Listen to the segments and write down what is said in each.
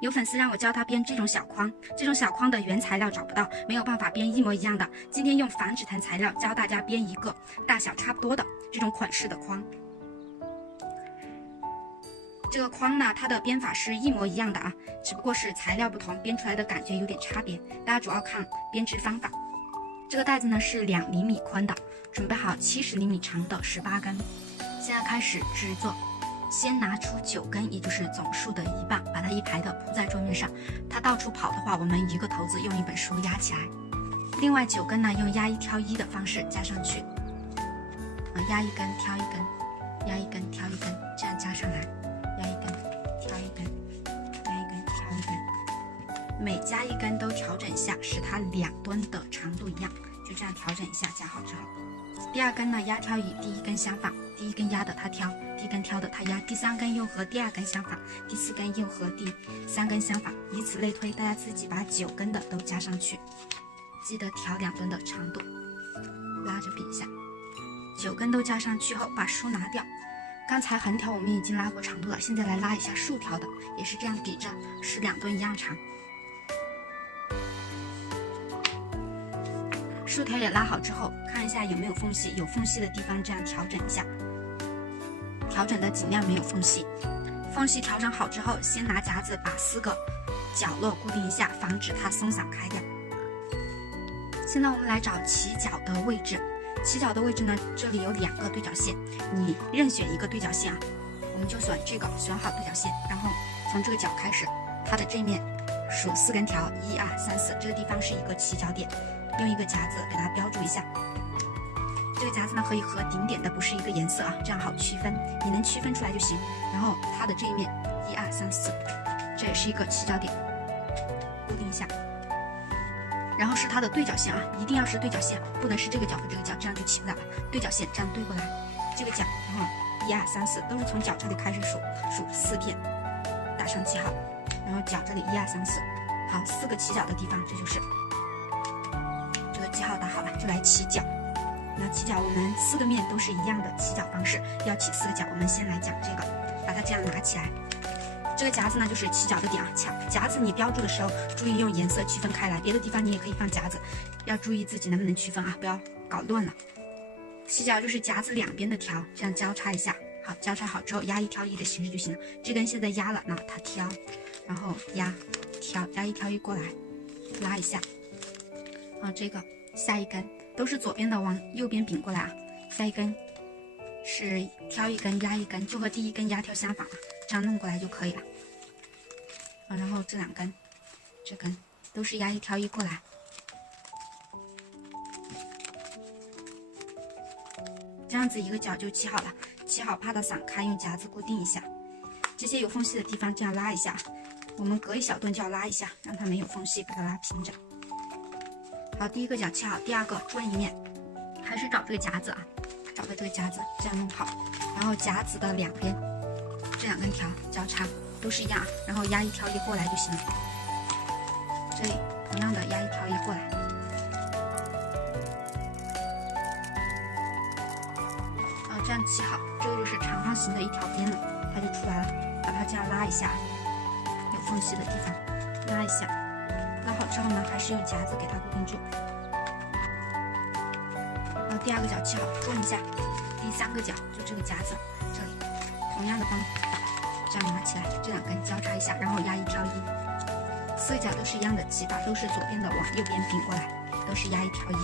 有粉丝让我教他编这种小框，这种小框的原材料找不到，没有办法编一模一样的。今天用防止弹材料教大家编一个大小差不多的这种款式的框。这个框呢，它的编法是一模一样的啊，只不过是材料不同，编出来的感觉有点差别。大家主要看编织方法。这个带子呢是2厘米宽的，准备好70厘米长的18根。现在开始制作。先拿出9根，也就是总数的1半，把它一排的铺在桌面上。它到处跑的话，我们一个头子用一本书压起来。另外9根呢，用压一挑一的方式加上去。压一根挑一根，压一根挑一根，这样加上来。压一根挑一根，压一根挑一根。每加一根都调整一下，使它2端的长度一样。就这样调整一下，夹好之后。第2根呢，压挑与第1根相仿，第1根压的它挑，第1根挑的它压，第3根又和第2根相仿，第4根又和第3根相仿，以此类推，大家自己把9根的都加上去，记得调2端的长度，拉着比一下。9根都加上去后，把书拿掉。刚才横条我们已经拉过长度了，现在来拉一下竖条的，也是这样比着，使2端一样长。竖条也拉好之后，看一下有没有缝隙，有缝隙的地方这样调整一下，调整的尽量没有缝隙。缝隙调整好之后，先拿夹子把4个角落固定一下，防止它松散开掉。现在我们来找起角的位置，起角的位置呢，这里有2个对角线，你任选一个对角线啊，我们就选这个，选好对角线，然后从这个角开始，它的这面数4根条，1、2、3、4，这个地方是一个起角点。用一个夹子给它标注一下，这个夹子呢可以和顶点的不是一个颜色啊，这样好区分，你能区分出来就行。然后它的这一面1、2、3、4，这也是一个起角点，固定一下。然后是它的对角线啊，一定要是对角线，不能是这个角和这个角，这样就起不了了。对角线这样对过来，这个角，然后1、2、3、4都是从角这里开始数4片，打上记号，然后角这里1、2、3、4，好，4个起角的地方，这就是。记号打好了，就来起角。那起角我们4个面都是一样的起角方式，要起4个角。我们先来讲这个，把它这样拿起来。这个夹子呢就是起角的点啊，夹子你标注的时候注意用颜色区分开来，别的地方你也可以放夹子，要注意自己能不能区分啊，不要搞乱了。起角就是夹子2边的条，这样交叉一下。好，交叉好之后压一挑一的形式就行了。这根现在压了，那它挑，然后压挑，压一挑一过来，拉一下。这个。下一根都是左边的往右边柄过来啊，下一根是挑一根压一根，就和第1根压挑相仿啊，这样弄过来就可以了。然后这2根，这根都是压一挑一过来，这样子一个角就起好了。起好怕它散开，用夹子固定一下。这些有缝隙的地方这样拉一下，我们隔一小段就要拉一下，让它没有缝隙，把它拉平整。好，第1个角起好，第2个转一面，还是找这个夹子啊，找个这个夹子，这样弄好。然后夹子的2边，这2根条交叉都是一样啊，然后压一挑一过来就行了。这里同样的压一挑一过来。这样起好，这个就是长方形的一条边了，它就出来了。把它这样拉一下，有缝隙的地方拉一下。拉好之后呢，还是用夹子给它固定住。然后第2个角起好，转一下。第3个角就这个夹子这里，同样的方法，这样拿起来，这2根交叉一下，然后压一挑一。4个角都是一样的起法，都是左边的往右边并过来，都是压一挑一。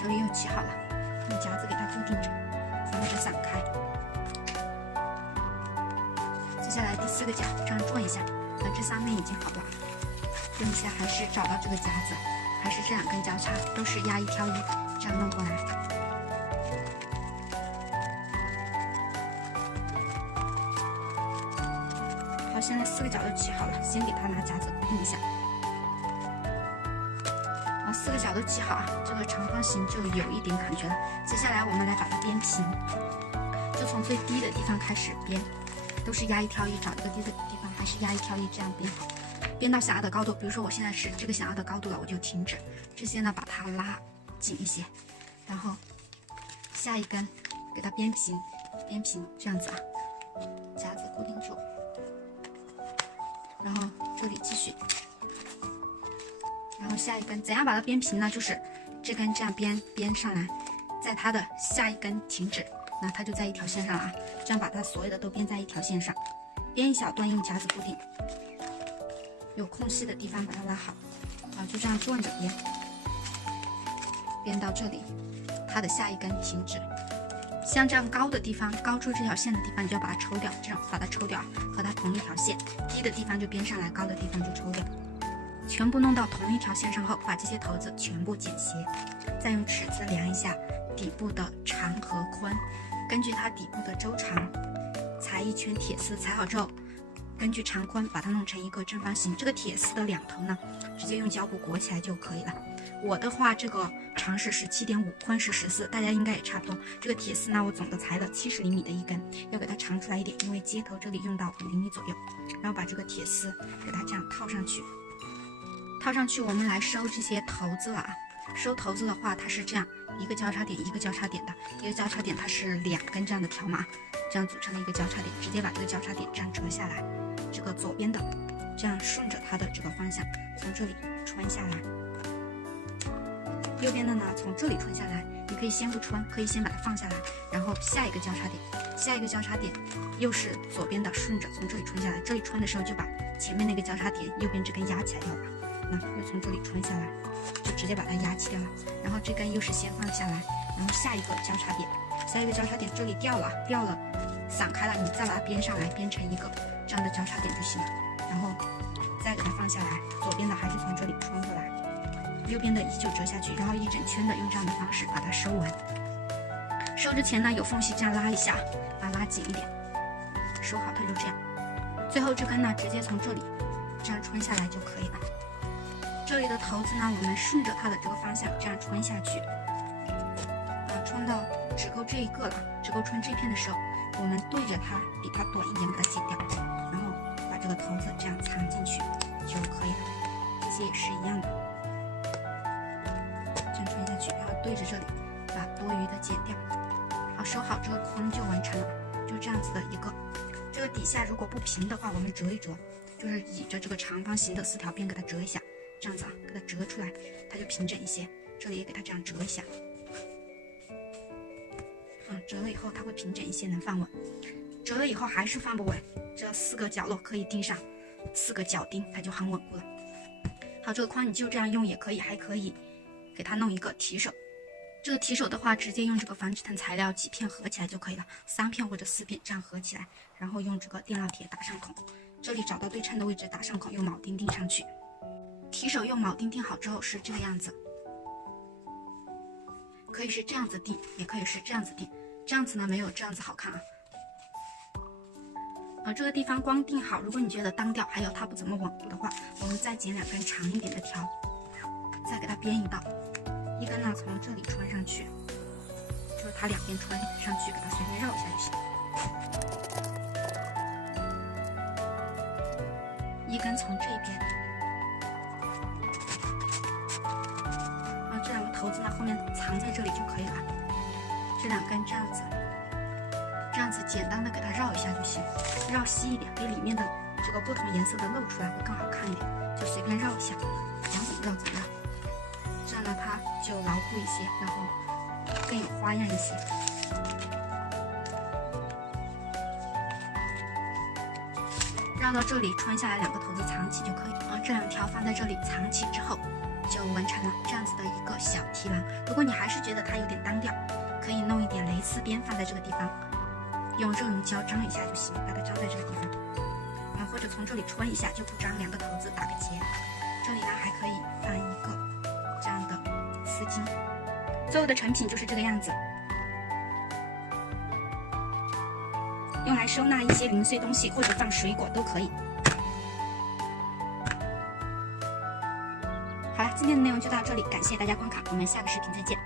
这里又起好了，用夹子给它固定着，防止散开。接下来第4个角这样转一下，这3面已经好了，转一下还是找到这个夹子，还是这2根交叉，都是压一挑一，这样弄过来。好，现在4个角都起好了，先给它拿夹子固定一下。好，4个角都起好啊，这个长方形就有一点感觉了。接下来我们来把它编平，就从最低的地方开始编。都是压一挑一，找一个低的地方还是压一挑一，这样编好，编到想要的高度。比如说我现在是这个想要的高度了，我就停止。这些呢把它拉紧一些，然后下一根给它编平，边平，这样子啊，夹子固定住，然后这里继续，然后下一根怎样把它编平呢？就是这根这样编上来，在它的下一根停止，那它就在一条线上了啊。这样把它所有的都编在一条线上，编一小段用夹子固定，有空隙的地方把它拉好，啊，就这样转着编到这里，它的下一根停止。像这样高的地方，高出这条线的地方，你就要把它抽掉，这样把它抽掉，和它同一条线。低的地方就编上来，高的地方就抽掉。全部弄到同一条线上后，把这些头子全部剪斜，再用尺子量一下底部的长和宽，根据它底部的周长，裁一圈铁丝，裁好之后，根据长宽把它弄成一个正方形。这个铁丝的两头呢，直接用胶布裹起来就可以了。我的话，这个长是17.5，宽是14，大家应该也差不多。这个铁丝呢，我总的裁了70厘米的一根，要给它长出来一点，因为接头这里用到5厘米左右。然后把这个铁丝给它这样套上去，我们来收这些头子了啊。收头子的话，它是这样，一个交叉点一个交叉点的，一个交叉点它是2根这样的条码，这样组成了一个交叉点，直接把这个交叉点这样折下来，这个左边的这样顺着它的这个方向从这里穿下来，右边的呢从这里穿下来。你可以先不穿，可以先把它放下来，然后下一个交叉点又是左边的，顺着从这里穿下来。这里穿的时候就把前面那个交叉点右边这根压起来掉了，那又从这里穿下来，就直接把它压起掉了。然后这根又是先放下来，然后下一个交叉点这里掉了散开了，你再把它编上来，编成一个这样的交叉点就行了。然后再给它放下来，左边的还是从这里穿过来，右边的依旧折下去，然后一整圈的用这样的方式把它收完。收之前呢，有缝隙这样拉一下，把它拉紧一点，收好它就这样。最后这根呢，直接从这里这样穿下来就可以了。这里的头子呢，我们顺着它的这个方向这样穿下去，穿到指钩这一个了。指钩穿这片的时候，我们对着它比它短一点把它剪掉，然后把这个头子这样藏进去就可以了。这些也是一样的。这样穿下去，然后对着这里把多余的剪掉。好，收好这个框就完成了，就这样子的一个。这个底下如果不平的话，我们折一折，就是倚着这个长方形的4条边给它折一下，这样子啊，给它折出来，它就平整一些。这里也给它这样折一下，折了以后它会平整一些，能放稳。折了以后还是放不稳，这4个角落可以钉上4个脚钉，它就很稳固了。好，这个框你就这样用也可以，还可以给它弄一个提手。这个提手的话，直接用这个防止疼材料几片合起来就可以了，3片或者4片这样合起来，然后用这个电烙铁打上孔，这里找到对称的位置打上孔，用铆钉钉上去。提手用铆钉钉好之后是这个样子，可以是这样子钉，也可以是这样子钉，这样子呢没有这样子好看啊。这个地方光钉好，如果你觉得单调还有它不怎么稳固的话，我们再剪2根长一点的条，再给它编一道。一根呢从这里穿上去，就是它2边穿上去，给它随便绕一下就行。一根从这边，这2个头子呢后面藏在这里就可以了。这2根这样子简单的给它绕一下就行，绕细一点，给里面的这个不同颜色的露出来会更好看一点，就随便绕一下，想怎么绕怎么绕，这样呢它就牢固一些，然后更有花样一些。绕到这里穿下来2个头子藏起就可以了。这2条放在这里藏起之后就完成了这样子的一个小提篮。如果你还是觉得它有点单调，可以弄一点蕾丝边放在这个地方，用热熔胶粘一下就行，把它粘在这个地方，或者从这里穿一下就不粘，2个头子打个结。这里呢还可以放一个这样的丝巾。最后的成品就是这个样子，用来收纳一些零碎东西或者放水果都可以。好了，今天的内容就到这里，感谢大家观看，我们下个视频再见。